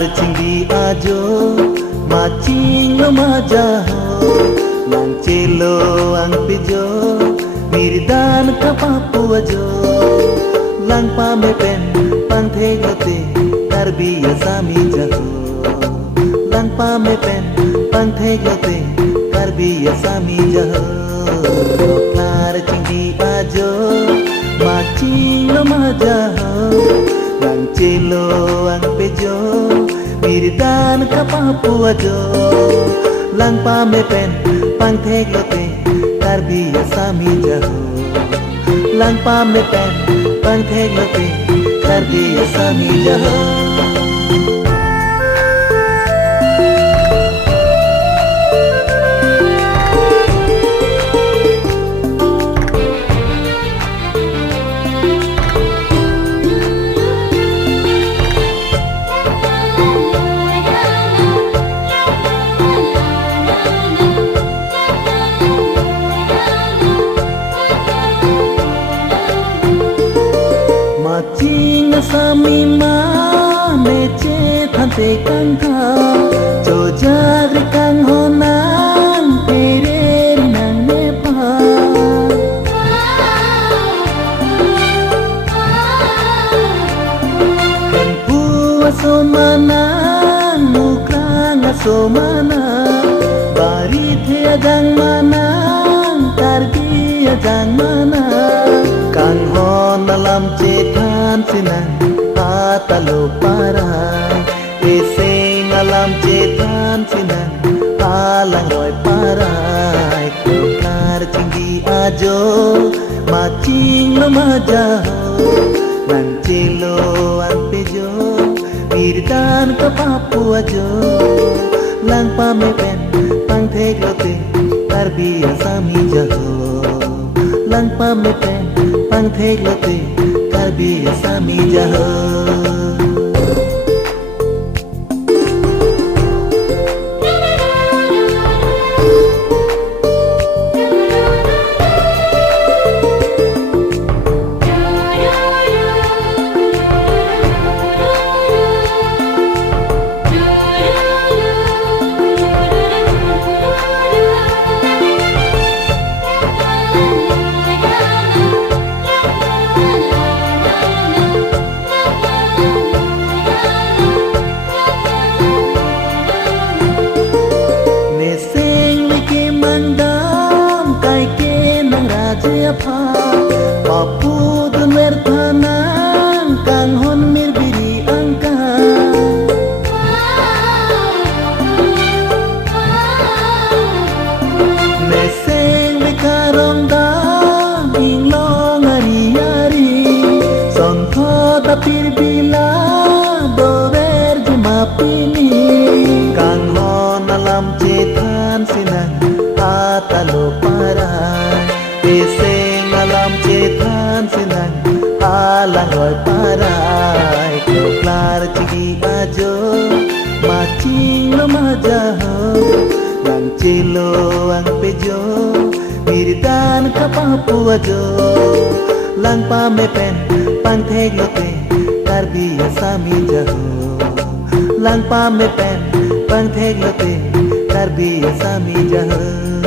Cinggi ajo macing lo majaho lang celo ang pijo miridan kapapu ajo lang pamepen panthegote tarbiya sami jaho lang pamepen panthegote tarbiya sami jaho Cinggi ajo macing lo majaho lang celo ang pijo miridan kapapu ajo lang pamepen panthegote tarbiya sami jaho lang pamepen panthegote tarbiya sami jaho Macing sami ma mece thante kang tha cho jagri kang honang tere nang ne pa kan pu asomana mukrang asomana bari the adang mana tarbi adang mana kang hon alam cetan sinang atalo para eseng alam cetan sinang alang roy para Kukar cinggi ajo macing lo majaho lang celo ang pejo miridan kapapu ajo lang pamepen panthegote tarbiya sami jaho lang pamepen panthegote tarbiya sami jaho Papu dunwer tanang kang hon mirbiri angka Neseng mekarong da inglong ari-ari Songko tapir bila dover jumapini Kang hon alam cetan sinang atalo parai Eseng alam cetan sinang alang roy parai Kuklar cinggi ajo macing lo majaho lang celo ang pejo miridan kapapu ajo lang pamepen panthegote tarbiya sami jaho lang pamepen panthegote tarbiya sami jaho